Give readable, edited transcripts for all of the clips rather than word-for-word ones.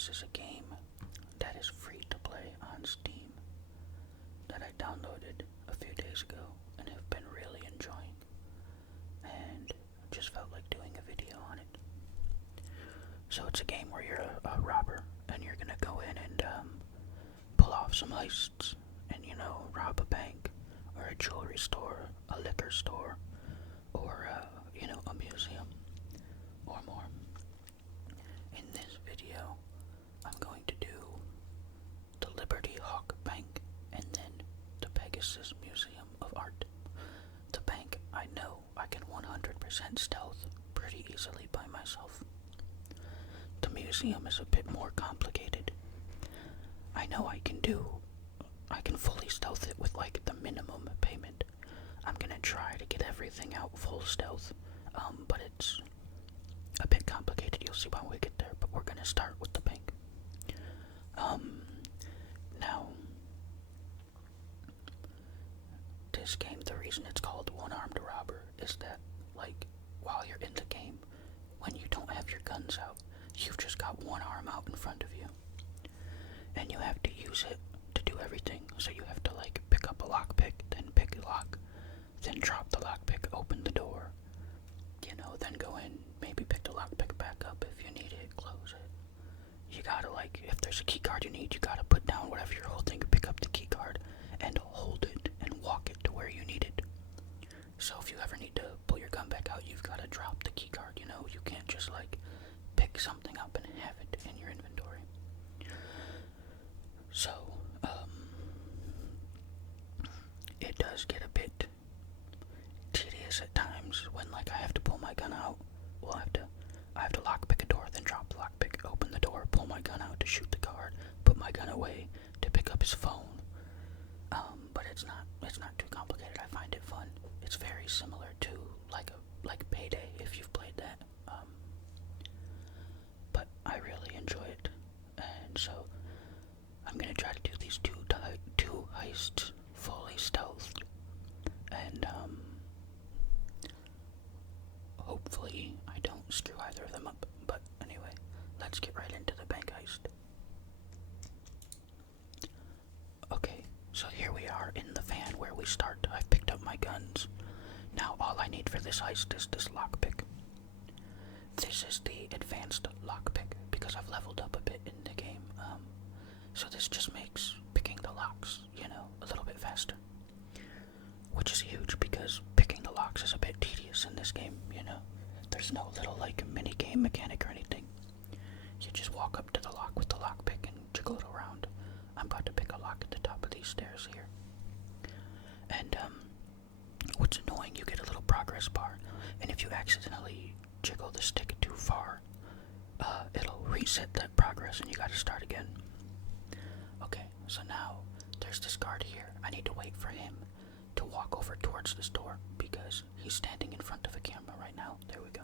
This is a game that is free to play on Steam that I downloaded a few days ago and have been really enjoying, and just felt like doing a video on it. So it's a game where you're a robber and you're gonna go in and pull off some heists and, rob a bank or a jewelry store, a liquor store, or, a museum or more. In this video, I'm going to do the Liberty Hawk Bank and then the Pegasus Museum of Art. The bank, I know I can 100% stealth pretty easily by myself. The museum is a bit more complicated. I know I can fully stealth it with like the minimum payment. I'm gonna try to get everything out full stealth, but it's a bit complicated. You'll see when we get there, but we're gonna start with the bank. Now, this game, the reason it's called One-Armed Robber is that, like, while you're in the game, when you don't have your guns out, you've just got one arm out in front of you, and you have to use it to do everything. So you have to, like, pick up a lockpick, then pick a lock, then drop the lockpick, open the door, then go in, maybe pick the lockpick back up if you need it, close it. You gotta, like, if there's a key card you need, you gotta put down whatever you're holding, pick up the key card, and hold it, and walk it to where you need it. So if you ever need to pull your gun back out, you've gotta drop the key card, you can't just, like, pick something up and have it in your inventory. So, it does get a bit tedious at times when, like, I have to pull my gun out. Well, I have to lockpick a door, then drop the lockpick, open the door, pull my gun out to shoot the guard, put my gun away to pick up his phone. But it's not too complicated. I find it fun. It's very similar to like Payday, if you've played that. But I really enjoy it, and so I'm gonna try to do these two heists fully stealthed, and hopefully I don't screw either of them up. But anyway, let's get right into the bank heist. Okay, so here we are in the van where we start. I've picked up my guns. Now all I need for this heist is this lockpick. This is the advanced lockpick because I've leveled up a bit in the game. So this just makes picking the locks, a little bit faster. Which is huge because picking the locks is a bit tedious in this game, There's no little, like, mini-game mechanic or anything. You just walk up to the lock with the lockpick and jiggle it around. I'm about to pick a lock at the top of these stairs here. And, what's annoying, you get a little progress bar, and if you accidentally jiggle the stick too far, it'll reset that progress and you gotta start again. Okay, so now there's this guard here. I need to wait for him to walk over towards this door because he's standing in front of a camera right now. There we go.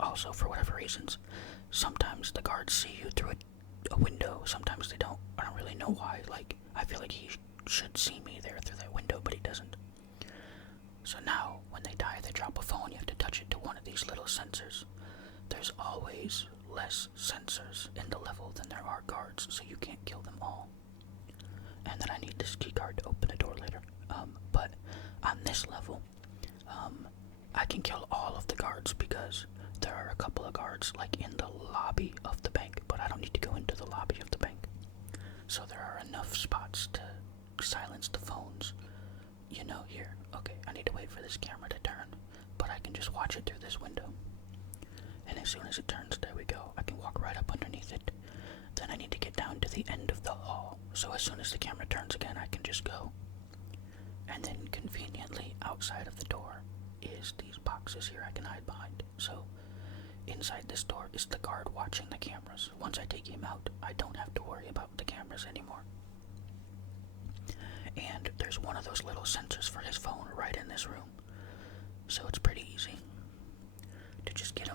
Also, for whatever reasons, sometimes the guards see you through a window, sometimes they don't. I don't really know why. Like, I feel like he should see me there through that window, but he doesn't. So now, when they die, they drop a phone, you have to touch it to one of these little sensors. There's always less sensors in the level than there are guards, so you can't kill them all. And then I need this key card to open the door later. But on this level, I can kill all of the guards because there are a couple of guards, like, in the lobby of the bank, but I don't need to go into the lobby of the bank. So there are enough spots to silence the phones, here. Okay, I need to wait for this camera to turn, but I can just watch it through this window. And as soon as it turns, there we go. I can walk right up underneath it. Then I need to get down to the end of the hall, so as soon as the camera turns again, I can just go. And then conveniently outside of the door is these boxes here I can hide behind. So inside this door is the guard watching the cameras. Once I take him out, I don't have to worry about the cameras anymore. And there's one of those little sensors for his phone right in this room. So it's pretty easy to just get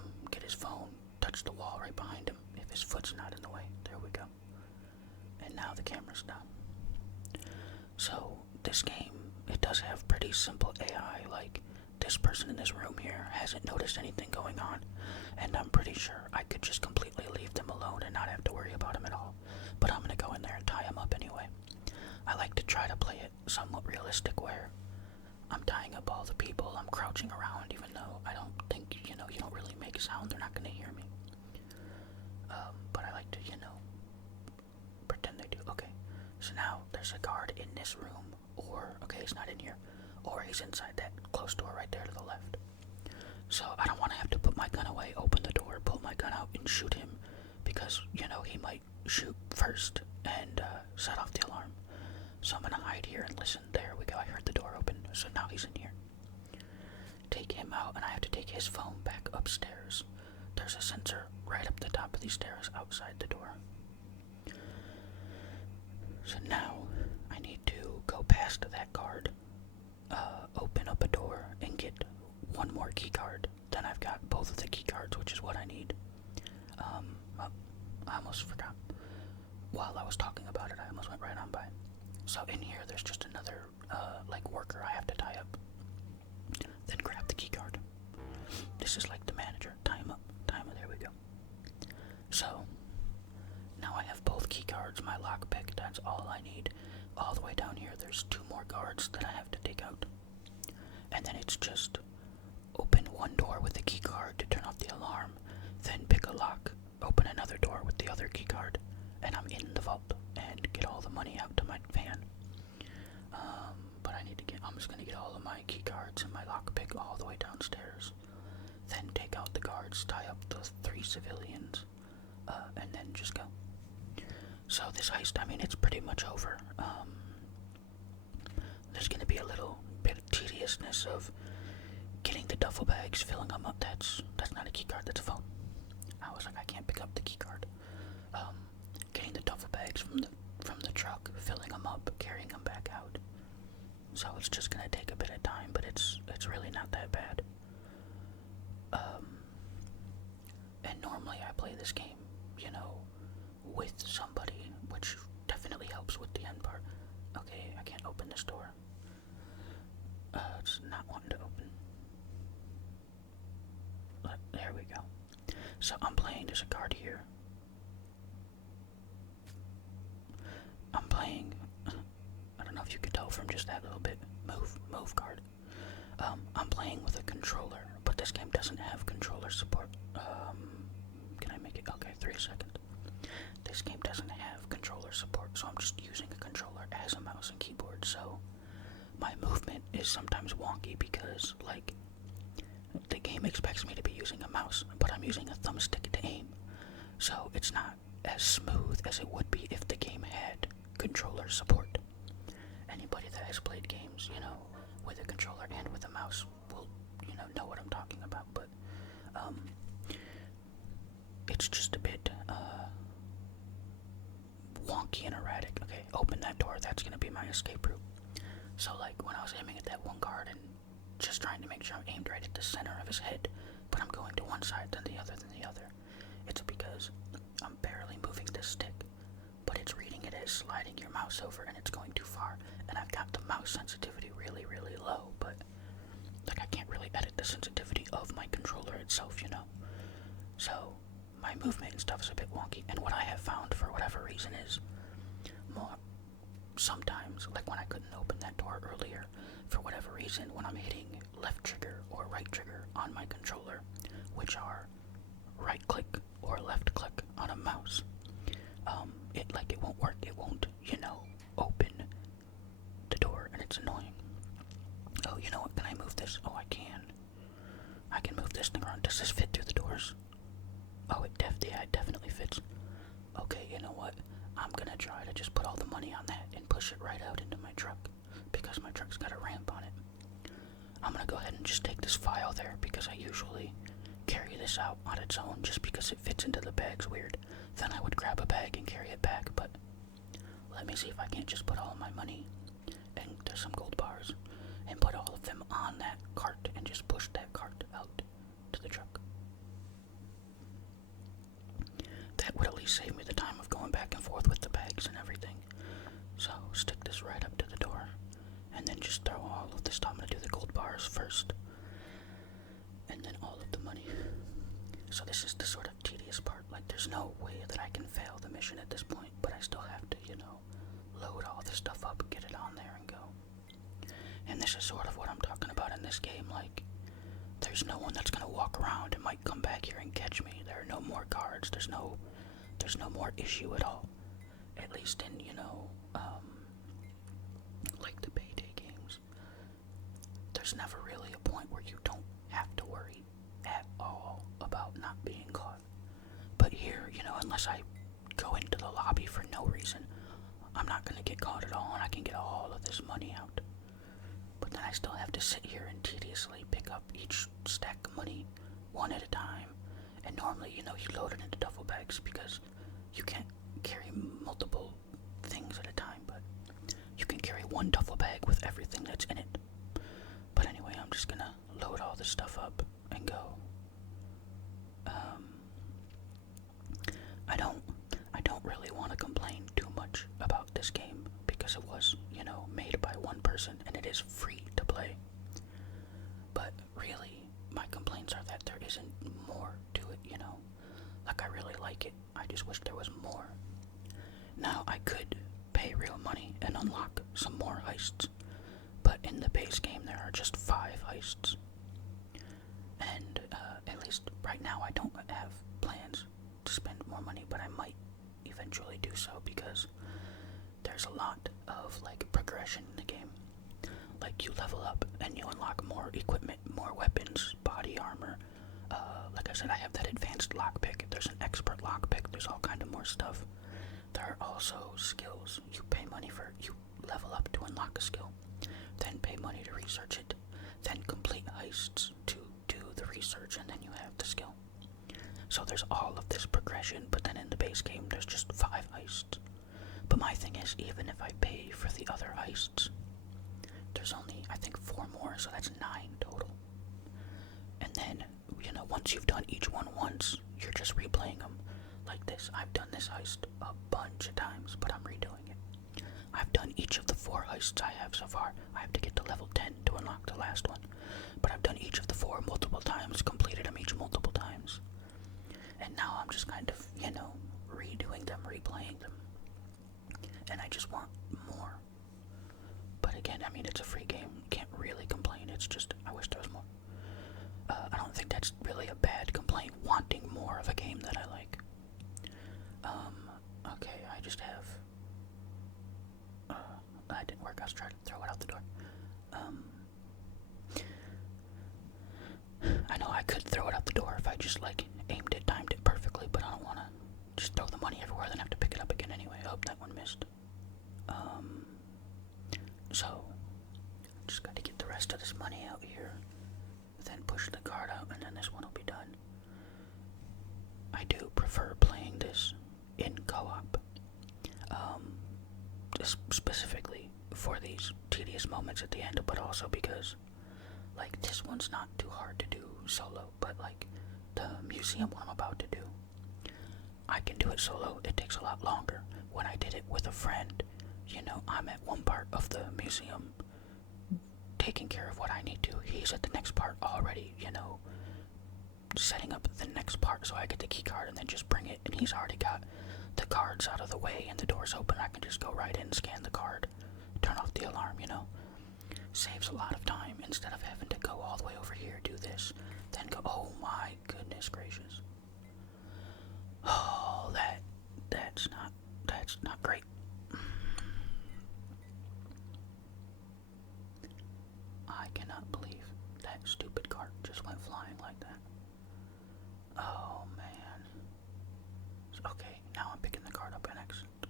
his phone, touch the wall right behind him if his foot's not in the way. There we go. And now the camera's down. So this game, it does have pretty simple AI, like this person in this room here hasn't noticed anything going on, and I'm pretty sure I could just completely leave them alone and not have to worry about there's a guard in this room, or, okay, he's not in here, or he's inside that closed door right there to the left. So I don't want to have to put my gun away, open the door, pull my gun out, and shoot him, because, you know, he might shoot first and set off the alarm. So I'm gonna hide here and listen. There we go, I heard the door open, so now he's in here. Take him out, and I have to take his phone back upstairs. There's a sensor right up the top of these stairs outside the door. So now I need to go past that guard, open up a door, and get one more key card. Then I've got both of the key cards, which is what I need. I almost forgot. While I was talking about it, I almost went right on by. So in here, there's just another, like, worker I have to tie up. Then grab the key card. This is like the manager. Tie him up. There we go. So, now I have both key cards, my lockpick, that's all I need. All the way down here, there's 2 more guards that I have to take out. And then it's just open one door with the key card to turn off the alarm, then pick a lock, open another door with the other key card, and I'm in the vault and get all the money out to my van. But I'm just gonna get all of my key cards and my lockpick all the way downstairs, then take out the guards, tie up the 3 civilians, and then just go. So this heist, I mean, it's pretty much over. There's gonna be a little bit of tediousness of getting the duffel bags, filling them up. That's not a key card, that's a phone. I was like, I can't pick up the key card. Getting the duffel bags from the truck, filling them up, carrying them back out. So it's just gonna take a bit of time, but it's really not that bad. And normally I play this game, you know, with somebody, which definitely helps with the end part. Okay, I can't open this door. It's not wanting to open. There we go. So I'm playing, there's a guard here. I'm playing, I don't know if you can tell from just that little bit, move guard. I'm playing with a controller, but this game doesn't have controller support. Can I make it? Okay, 3 seconds. This game doesn't have controller support, so I'm just using a controller as a mouse and keyboard, so my movement is sometimes wonky because, like, the game expects me to be using a mouse, but I'm using a thumbstick to aim, so it's not as smooth as it would be if the game had controller support. Anybody that has played games, you know, with a controller and with a mouse will, you know what I'm talking about, but, it's just a bit, wonky and erratic. Okay, open that door, that's gonna be my escape route. So, like, when I was aiming at that one guard and just trying to make sure I'm aimed right at the center of his head, but I'm going to one side, then the other, it's because I'm barely moving this stick, but it's reading it as sliding your mouse over and it's going too far, and I've got the mouse sensitivity really, really low, but, like, I can't really edit the sensitivity of my controller itself, you know? So, my movement and stuff is a bit wonky, and what I have found, for whatever reason, is sometimes, like when I couldn't open that door earlier, for whatever reason, when I'm hitting left trigger or right trigger on my controller, which are right click or left click on a mouse, it won't work. It won't, you know, open the door, and it's annoying. Oh, you know what? Can I move this? Oh, I can. I can move this thing around. Does this fit through the doors? Oh, it definitely fits. Okay, you know what? I'm gonna try to just put all the money on that and push it right out into my truck, because my truck's got a ramp on it. I'm gonna go ahead and just take this file there, because I usually carry this out on its own just because it fits into the bags weird. Then I would grab a bag and carry it back, but let me see if I can't just put all my money, and there's some gold bars, and put all of them on that cart and just push that cart out to the truck. That would at least save me the time of going back and forth with the bags and everything. So, stick this right up to the door, and then just throw all of this. I'm going to do the gold bars first, and then all of the money. So this is the sort of tedious part. Like, there's no way that I can fail the mission at this point, but I still have to, you know, load all this stuff up, get it on there, and go. And this is sort of what I'm talking about in this game. Like, there's no one that's going to walk around and might come back here and catch me. There are no more guards. There's no more issue at all. At least in, you know, there's never really a point where you don't have to worry at all about not being caught. But here, unless I go into the lobby for no reason, I'm not going to get caught at all, and I can get all of this money out. But then I still have to sit here and tediously pick up each stack of money one at a time. And normally, you load it into duffel bags because you can't carry multiple things at a time, but you can carry one duffel bag with everything that's in it. But anyway, I'm just gonna load all this stuff up and go. I don't really want to complain too much about this game because it was, made by one person and it is free to play. But really, my complaints are that there isn't more to it, Like, I really like it. I just wish there was more. Now, I could pay real money and unlock some more heists, but in the base game there are just 5 heists. And, at least right now I don't have plans to spend more money, but I might eventually do so because there's a lot of, progression in the game. Like, you level up and you unlock more equipment, more weapons, body armor. Like I said, I have that advanced lockpick. There's an expert lockpick. There's all kind of more stuff. There are also skills. You pay money you level up to unlock a skill, then pay money to research it, then complete heists to do the research, and then you have the skill. So there's all of this progression, but then in the base game there's just 5 heists. But my thing is, even if I pay for the other heists, there's only, I think, 4 more, so that's 9 total. And then, once you've done each one once, you're just replaying them. Like this, I've done this heist a bunch of times, but I'm redoing it. I've done each of the 4 heists I have so far. I have to get to level 10 to unlock the last one. But I've done each of the 4 multiple times, completed them each multiple times. And now I'm just kind of, redoing them, replaying them. And I just want more. But again, it's a free game. Can't really complain. It's just, I wish there was more. I don't think that's really a bad complaint, wanting more of a game that I like. Okay, I just have... that didn't work. I was trying to throw it out the door. I know I could throw it out the door if I just, aimed it, timed it perfectly, but I don't want to just throw the money everywhere, then have to pick it up again anyway. Oh, that one missed. So, just got to get the rest of this money out here, then push the card out, and then this one will be done. I do prefer playing this in co-op, specifically for these tedious moments at the end, but also because, this one's not too hard to do solo, but, the museum one I'm about to do, I can do it solo. It takes a lot longer. When I did it with a friend, I'm at one part of the museum taking care of what I need to. He's at the next part already, setting up the next part, so I get the key card and then just bring it, and he's already got the cards out of the way and the door's open. I can just go right in, scan the card, turn off the alarm, Saves a lot of time instead of having to go all the way over here, do this, then go, oh my goodness gracious. Oh, that's not great. I cannot believe that stupid cart just went flying like that. Oh man. Okay, now I'm picking the card up, and excellent.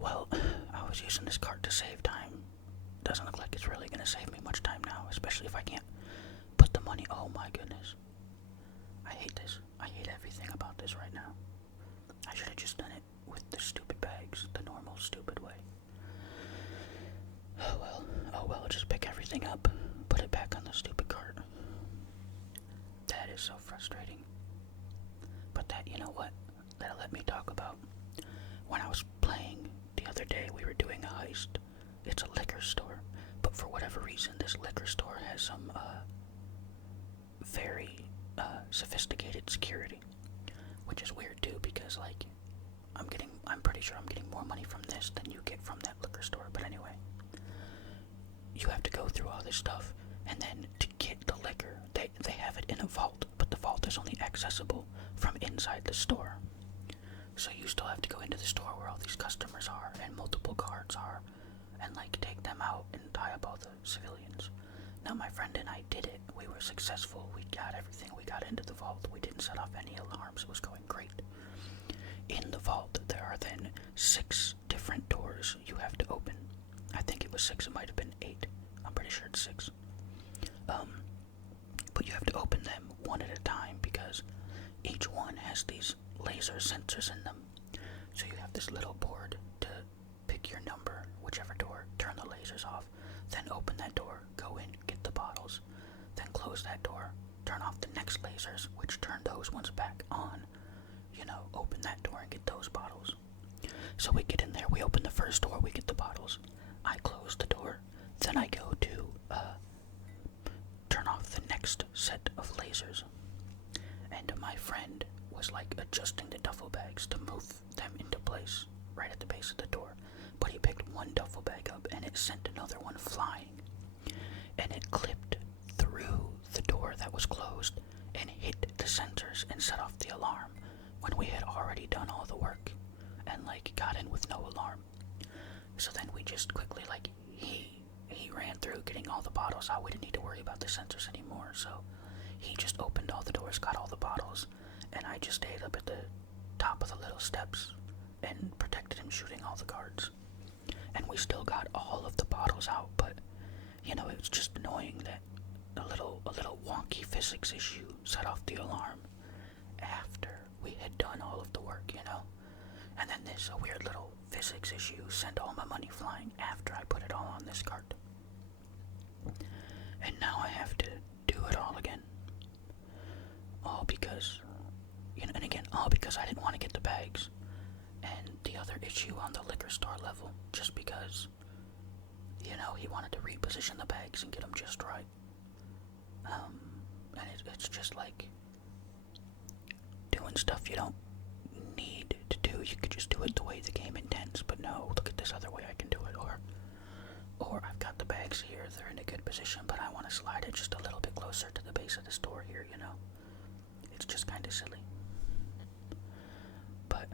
Well, I was using this card to save time. Doesn't look like it's really gonna save me much time now, especially if I can't put the money. Oh my goodness. I hate this. I hate everything about this right now. I should have just done it with the stupid bags, the normal stupid way. Oh well, just pick everything up, put it back on the stupid cart. That is so frustrating. But that, that'll let me talk about. When I was playing the other day, we were doing a heist. It's a liquor store, but for whatever reason, this liquor store has some, very, sophisticated security. Which is weird too, because, I'm pretty sure I'm getting more money from this than you get from that liquor store, but anyway. You have to go through all this stuff, and then to get the liquor, they have it in a vault, but the vault is only accessible from inside the store. So you still have to go into the store where all these customers are, and multiple cards are, and like take them out and tie up all the civilians. Now my friend and I did it. We were successful. We got everything. We got into the vault. We didn't set off any alarms. It was going great. In the vault, there are then 6 different doors you have to open. I think it was 6. It might have been 8. I'm pretty sure it's 6. But you have to open them one at a time because each one has these laser sensors in them. So you have this little board to pick your number, whichever door, turn the lasers off, then open that door, go in, get the bottles, then close that door, turn off the next lasers, which turn those ones back on. Open that door and get those bottles. So we get in there, we open the first door, we get the bottles. I close the door, then I go to turn off the next set of lasers. And my friend was like adjusting the duffel bags to move them into place right at the base of the door. But he picked one duffel bag up and it sent another one flying. And it clipped through the door that was closed and hit the sensors and set off the alarm when we had already done all the work and like got in with no alarm. So then we just quickly he ran through getting all the bottles out. We didn't need to worry about the sensors anymore. So he just opened all the doors, got all the bottles, and I just stayed up at the top of the little steps and protected him shooting all the guards. And we still got all of the bottles out, but it was just annoying that a little wonky physics issue set off the alarm after we had done all of the work, And then this a weird little physics issue sent all my money flying after I put it all on this cart. And now I have to do it all again. All because, all because I didn't want to get the bags. And the other issue on the liquor store level, just because, he wanted to reposition the bags and get them just right. And it's just like doing stuff you don't need to do. You could just do it the way the game intends, but no, look at this other way I can do it. Or I've got the bags here, they're in a good position, but I want to slide it just a little bit closer to the base of the store here, It's just kind of silly. But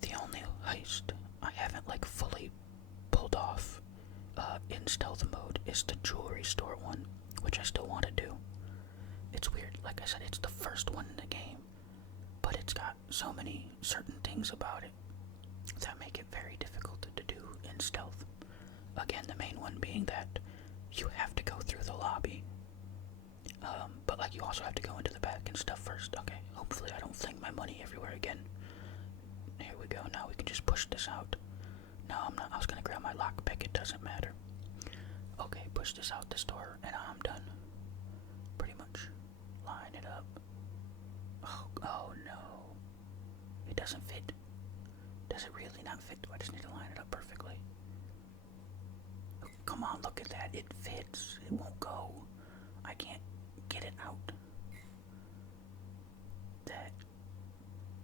the only heist I haven't like fully pulled off in stealth mode is the jewelry store one, which I still want to do. It's weird, like I said, it's the first one in the game, but it's got so many certain things about it that make it very difficult to do in stealth. Again, the main one being that you have to go through the lobby, but like you also have to go into the back and stuff first. Okay, hopefully I don't fling my money everywhere again. Here we go, now we can just push this out. No, I'm not, I was gonna grab my lockpick, it doesn't matter. Okay, push this out this door, and I'm done. Pretty much. Line it up. Oh no. It doesn't fit. Does it really not fit? Do I just need to line it up perfectly? Oh, come on, look at that. It fits. It won't go. I can't get it out.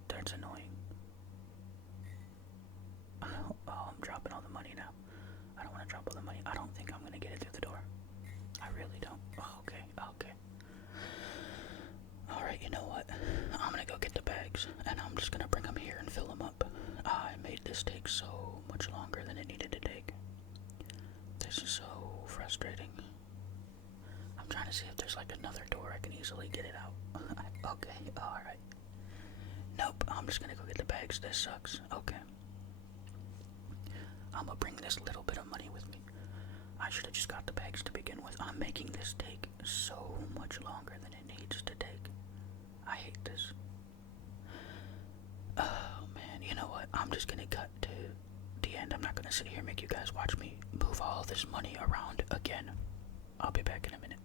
That's annoying. Oh, I'm dropping all the money now. I don't want to drop all the money. I don't think I'm going to get it through the door. I really don't. Oh, okay. Alright, you know what? I'm going to go get the bags, and I'm just going to bring them here and fill them up. I made this take so much longer than it needed to take. This is so frustrating. I'm trying to see if there's like another door I can easily get it out. Okay, alright. Nope, I'm just going to go get the bags. This sucks. Okay. I'm gonna bring this little bit of money with me. I should have just got the bags to begin with. I'm making this take so much longer than it needs to take. I hate this. Oh man, you know what? I'm just gonna cut to the end. I'm not gonna sit here and make you guys watch me move all this money around again. I'll be back in a minute.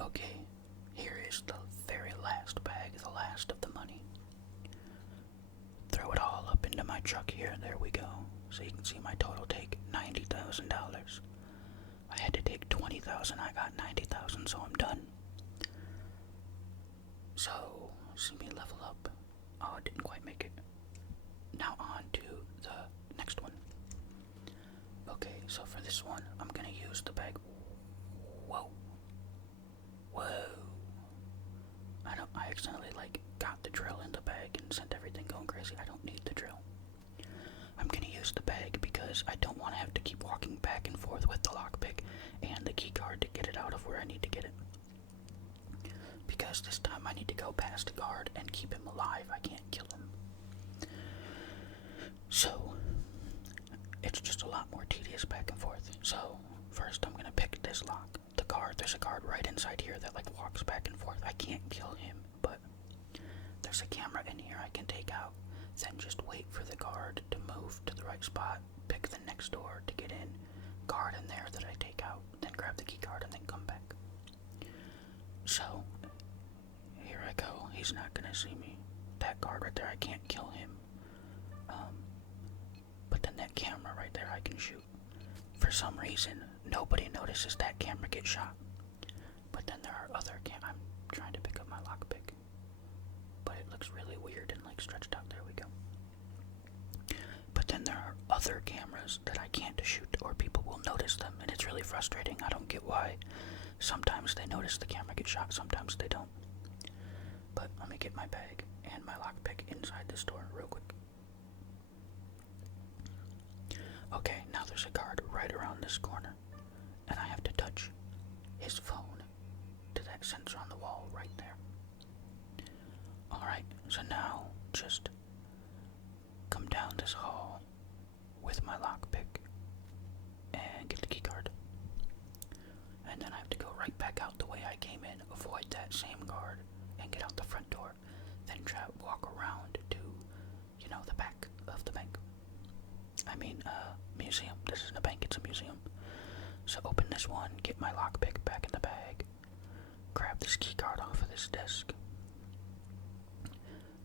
Okay, here is the very last bag, the last of the money. Throw it all up into my truck here. There we go. So you can see my total take, $90,000. I had to take $20,000. I got $90,000, so I'm done. So, see me level up. Oh, I didn't quite make it. Now on to the next one. Okay, so for this one, I'm gonna use the bag. Whoa. I accidentally got the drill in the bag and sent everything going crazy. I don't need the drill. I'm gonna use the bag because I don't want to have to keep walking back and forth with the lockpick and the key card to get it out of where I need to get it. Because this time I need to go past the guard and keep him alive. I can't kill him. So, it's just a lot more tedious back and forth. So, first I'm going to pick this lock. The guard, there's a guard right inside here that like walks back and forth. I can't kill him, but there's a camera in here I can take out. Then just wait for the guard to move to the right spot, pick the next door to get in, guard in there that I take out, then grab the key card and then come back. So, here I go. He's not gonna see me. That guard right there, I can't kill him. But then that camera right there, I can shoot. For some reason, nobody notices that camera get shot. But then there are other I'm trying to pick up my lockpick. But it looks really weird and like stretched out. There we go. But then there are other cameras that I can't shoot or people will notice them, and it's really frustrating. I don't get why. Sometimes they notice the camera get shot, sometimes they don't. But let me get my bag and my lockpick inside this door real quick. Okay, now there's a guard right around this corner, and I have to touch his phone to that sensor on the wall right there. Alright, so now just come down this hall with my lockpick and get the key card. And then I have to go right back out the way I came in, avoid that same guard, and get out the front door. Then walk around to, the back of the bank. Museum. This isn't a bank, it's a museum. So open this one, get my lockpick back in the bag, grab this key card off of this desk,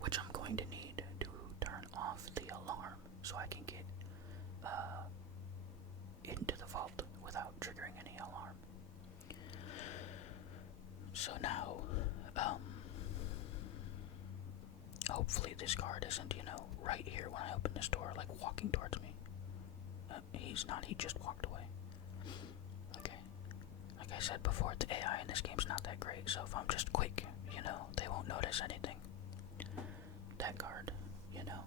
which I'm going to need to turn off the alarm so I can get into the vault without triggering any alarm. So now, hopefully this guard isn't, right here when I open this door, like walking towards me. He's not, he just walked away. Okay. Like I said before, the AI in this game's not that great, so if I'm just quick, they won't notice anything. That guard,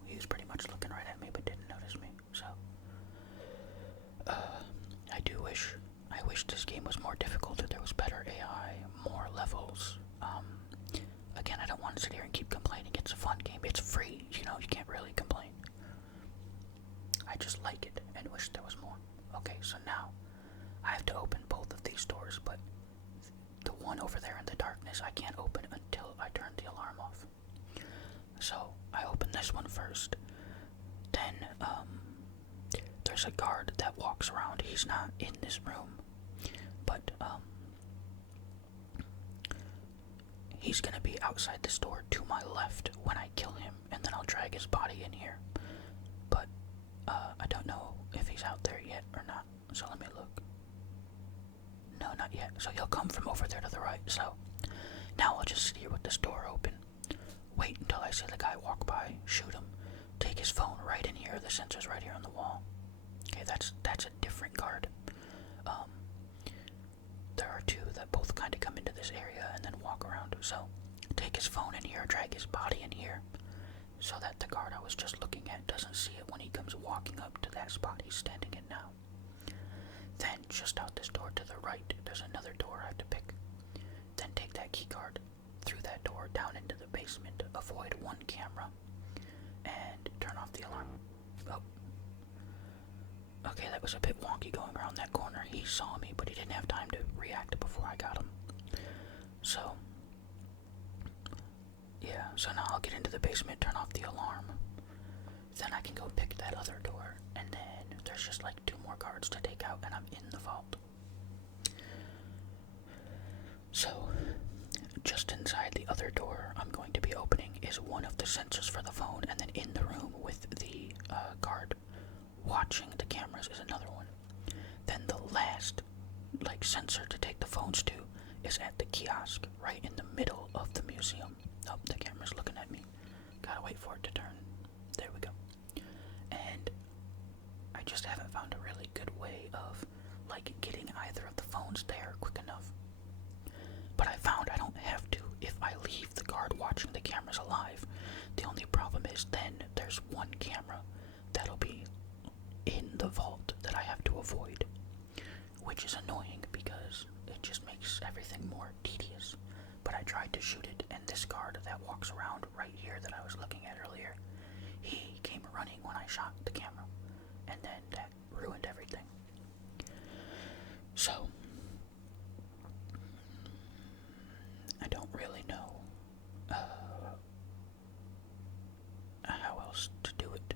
he was pretty much looking right at me but didn't notice me, so. I wish this game was more difficult, or there was better AI, more levels. Again, I don't want to sit here and keep complaining. It's a fun game. It's free, you can't really complain. I just like it and wish there was more. Okay, so now I have to open both of these doors, but the one over there in the darkness I can't open until I turn the alarm off. So I open this one first. Then there's a guard that walks around. He's not in this room, but he's gonna be outside this door to my left when I kill him, and then I'll drag his body in here. But I don't know if he's out there yet or not, so let me look. No, not yet. So he'll come from over there to the right. So now I'll just sit here with this door open, wait until I see the guy walk by, shoot him, take his phone right in here. The sensor's right here on the wall. Okay, that's a different guard. There are two that both kind of come into this area and then walk around. So take his phone in here, drag his body in here, so that the guard I was just looking at doesn't see it when he comes walking up to that spot he's standing in now. Then just out this door to the right, there's another door I have to pick. Then take that key card through that door down into the basement, avoid one camera, and turn off the alarm. Oh. Okay, that was a bit wonky going around that corner. He saw me, but he didn't have time to react before I got him. So, yeah, so now I'll get into the basement, turn off the alarm. Then I can go pick that other door, and then there's just like two more guards to take out, and I'm in the vault. So, just inside the other door I'm going to be opening is one of the sensors for the phone, and then in the room with the guard watching the cameras is another one. Then the last sensor to take the phones to is at the kiosk right in the middle of the museum. Oh, the camera's looking at me. Gotta wait for it to turn. There we go. And I just haven't found a really good way of getting either of the phones there quick enough. But I found I don't have to if I leave the guard watching the cameras alive. The only problem is then there's one camera that'll be makes everything more tedious. But I tried to shoot it, and this guard that walks around right here that I was looking at earlier, he came running when I shot the camera, and then that ruined everything. So, I don't really know how else to do it.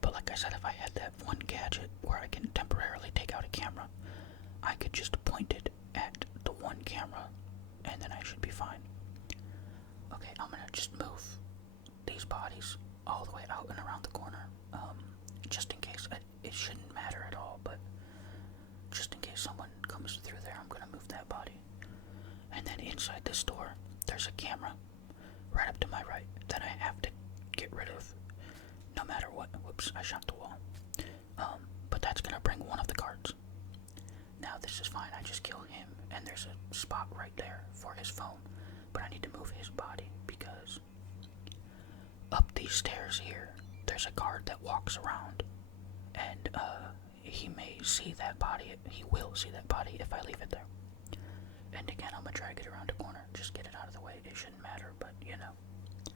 But like I said, if I had that one gadget where I can temporarily take out a camera, I could just point it at the one camera, and then I should be fine. Okay, I'm gonna just move these bodies all the way out and around the corner, just in case. It shouldn't matter at all, but just in case someone comes through there, I'm gonna move that body. And then inside this door, there's a camera right up to my right that I have to get rid of no matter what. Whoops, I shot the wall. But that's gonna bring one of the guards. Now this is fine, I just kill him, and there's a spot right there for his phone, but I need to move his body because up these stairs here, there's a guard that walks around, and he may see that body. He will see that body if I leave it there. And again, I'm gonna try to get around a corner, just get it out of the way. It shouldn't matter, but you know.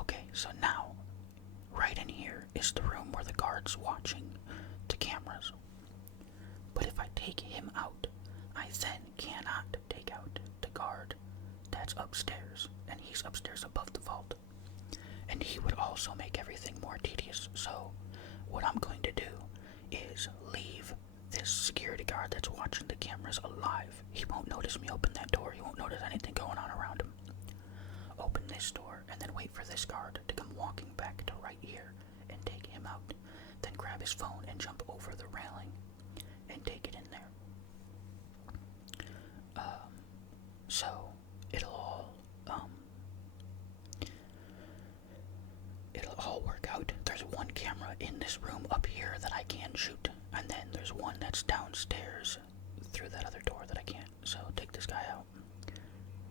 Okay, so now, right in here is the room where the guard's watching the cameras. But if I take him out, I then cannot take out the guard that's upstairs, and he's upstairs above the vault. And he would also make everything more tedious, so what I'm going to do is leave this security guard that's watching the cameras alive. He won't notice me open that door, he won't notice anything going on around him. Open this door, and then wait for this guard to come walking back to right here, and take him out. Then grab his phone and jump over the railing, and take it in there. So it'll all work out. There's one camera in this room up here that I can shoot, and then there's one that's downstairs through that other door that I can't. So take this guy out,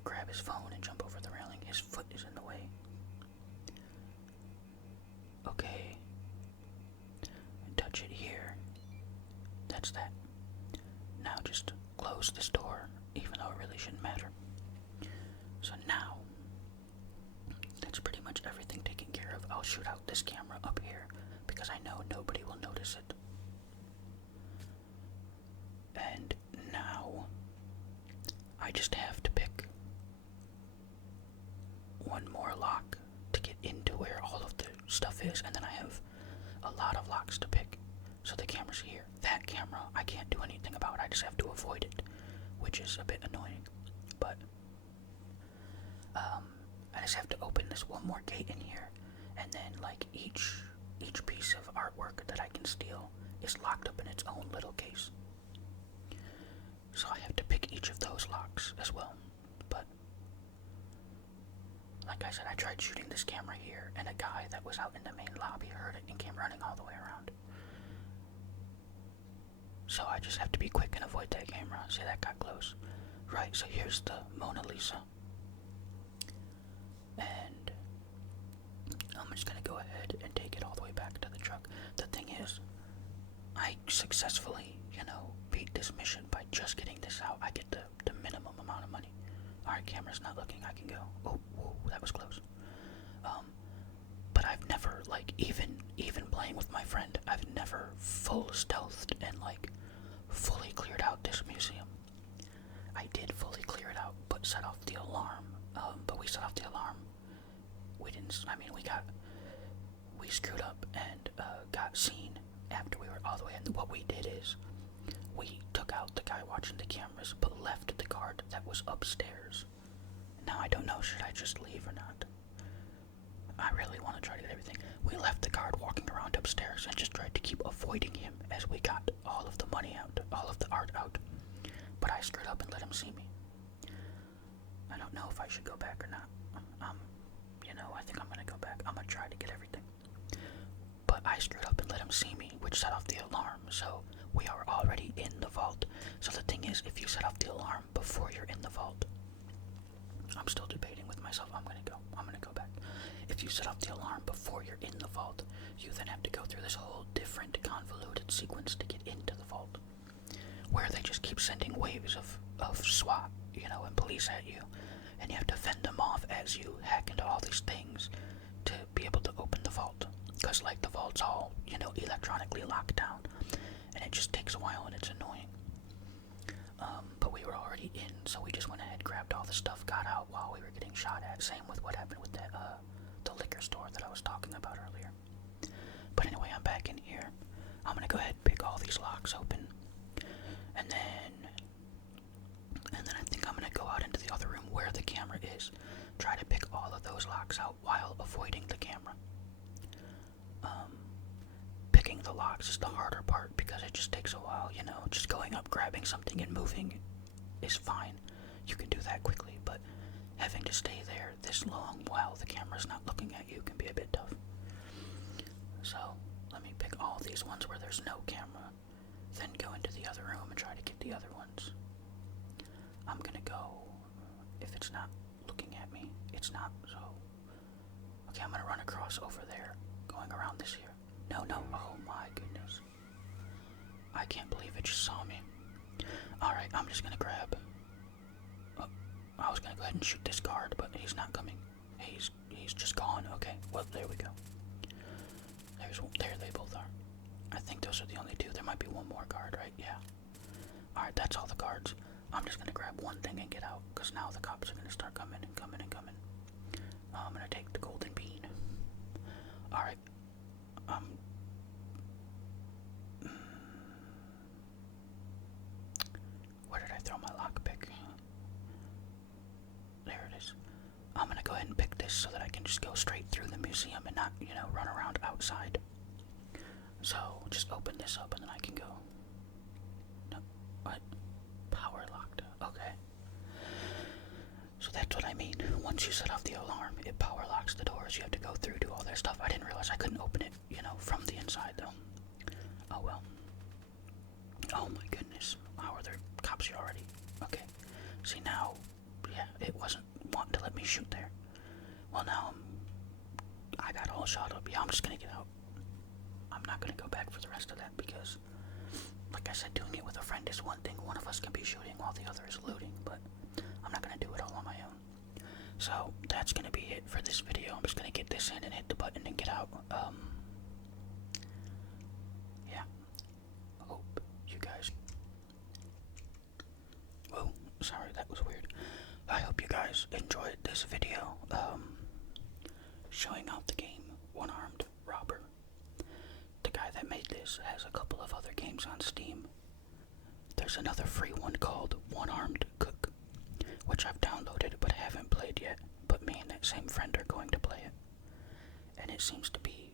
grab his phone, and jump over the railing. His foot is in the way. Okay. And touch it here. That's that. Now just close this door, even though it really shouldn't matter. So now, that's pretty much everything taken care of. I'll shoot out this camera up here, because I know nobody will notice it. And now, I just have to pick one more lock to get into where all of the stuff is, and then I have a lot of locks to pick. So the camera's here. That camera, I can't do anything about. I just have to avoid it, which is a bit annoying. But I just have to open this one more gate in here, and then like each piece of artwork that I can steal is locked up in its own little case. So I have to pick each of those locks as well. But like I said, I tried shooting this camera here, and a guy that was out in the main lobby heard it and came running all the way around. So I just have to be quick and avoid that camera. See, that got close. Right, so here's the Mona Lisa. And I'm just gonna go ahead and take it all the way back to the truck. The thing is, I successfully, beat this mission by just getting this out. I get the minimum amount of money. Alright, camera's not looking, I can go. Oh, whoa, that was close. But I've never, even playing with my friend, I've never full stealthed and, fully cleared out this museum. I did fully clear it out, but set off the alarm. But we set off the alarm. We screwed up and got seen after we were all the way in. What we did is, we took out the guy watching the cameras, but left the guard that was upstairs. Now I don't know, should I just leave or not? I really want to try to get everything. We left the guard walking around upstairs and just tried to keep avoiding him as we got all of the money out, all of the art out. But I screwed up and let him see me. I don't know if I should go back or not. I think I'm gonna go back. I'm gonna try to get everything. But I screwed up and let him see me, which set off the alarm, so we are already in the vault. So the thing is, if you set off the alarm before you're in the vault, I'm still debating with myself. I'm gonna go back. If you set off the alarm before you're in the vault, you then have to go through this whole different convoluted sequence to get into the vault, where they just keep sending waves of SWAT, and police at you, and you have to fend them off as you hack into all these things to be able to open the vault. Because, like, the vault's all, electronically locked down, and it just takes a while, and it's annoying. But we were already in, so we just went ahead, grabbed all the stuff, got out while we were getting shot at. Same with what happened with that, the liquor store that I was talking about earlier. But anyway, I'm back in here. I'm gonna go ahead and pick all these locks open, and then I think I'm gonna go out into the other room where the camera is, try to pick all of those locks out while avoiding the camera. Picking the locks is the harder part because it just takes a while, just going up, grabbing something, and moving is fine. You can do that quickly, but having to stay there this long while the camera's not looking at you can be a bit tough. So, let me pick all these ones where there's no camera, then go into the other room and try to get the other ones. I'm gonna go, if it's not looking at me, it's not, so, okay, I'm gonna run across over there, going around this here. No, oh my goodness. I can't believe it just saw me. Alright, I'm just gonna grab, I was gonna go ahead and shoot this guard, but he's not coming. He's just gone. Okay, well, there we go. There they both are. I think those are the only two. There might be one more guard, right? Yeah. Alright, that's all the guards. I'm just gonna grab one thing and get out, because now the cops are gonna start coming and coming and coming. I'm gonna take the golden bean. Alright. Where did I throw my lockpick? There it is. I'm gonna go ahead and pick this so that I can just go straight through the museum and not, run around outside. So, just open this up and then I can go. No, what? Power locked. Okay. So that's what I mean. Once you set off the alarm, it power locks the doors. You have to go through, do all that stuff. I didn't realize I couldn't open it, from the inside though. Oh well. Oh my goodness. How are there cops here already? Okay. See now, yeah, it wasn't wanting to let me shoot there. Well now, I got all shot up. Yeah, I'm just gonna get out. I'm not gonna go back for the rest of that because, like I said, doing it with a friend is one thing. One of us can be shooting while the other is looting, but I'm not gonna do it all on my own. So that's gonna be it for this video. I'm just gonna get this in and hit the button and get out. Yeah. Hope you guys. Whoa, sorry, that was weird. I hope you guys enjoyed this video. Showing off the game One Armed Robber. The guy that made this has a couple of other games on Steam. There's another free one called One Armed Cook, which I've downloaded but haven't played yet, but me and that same friend are going to play it. And it seems to be,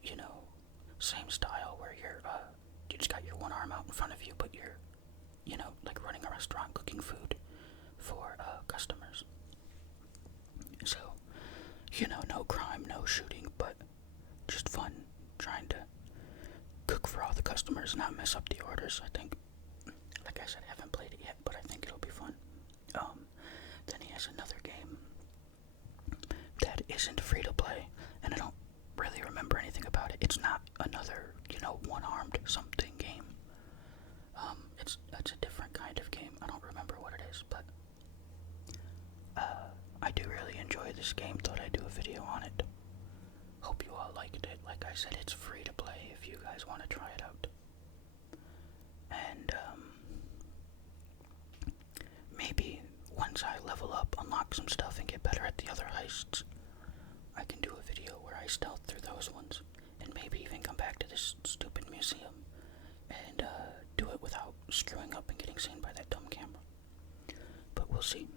same style where you just got your one arm out in front of you, but you're, like running a restaurant cooking food for customers. So, no crime, no shooting, but just fun trying to cook for all the customers, not mess up the orders. I think, like I said, I haven't played it yet, but I think it'll be fun. Then he has another game that isn't free to play, and I don't really remember anything about it. It's not another, one-armed something game. It's a different kind of game. I don't remember what it is, but I do really enjoy this game. Thought I'd do a video on it. Hope you all liked it. Like I said, it's free to play if you guys want to try it out. And maybe once I level up, unlock some stuff, and get better at the other heists, I can do a video where I stealth through those ones, and maybe even come back to this stupid museum and do it without screwing up and getting seen by that dumb camera. But we'll see.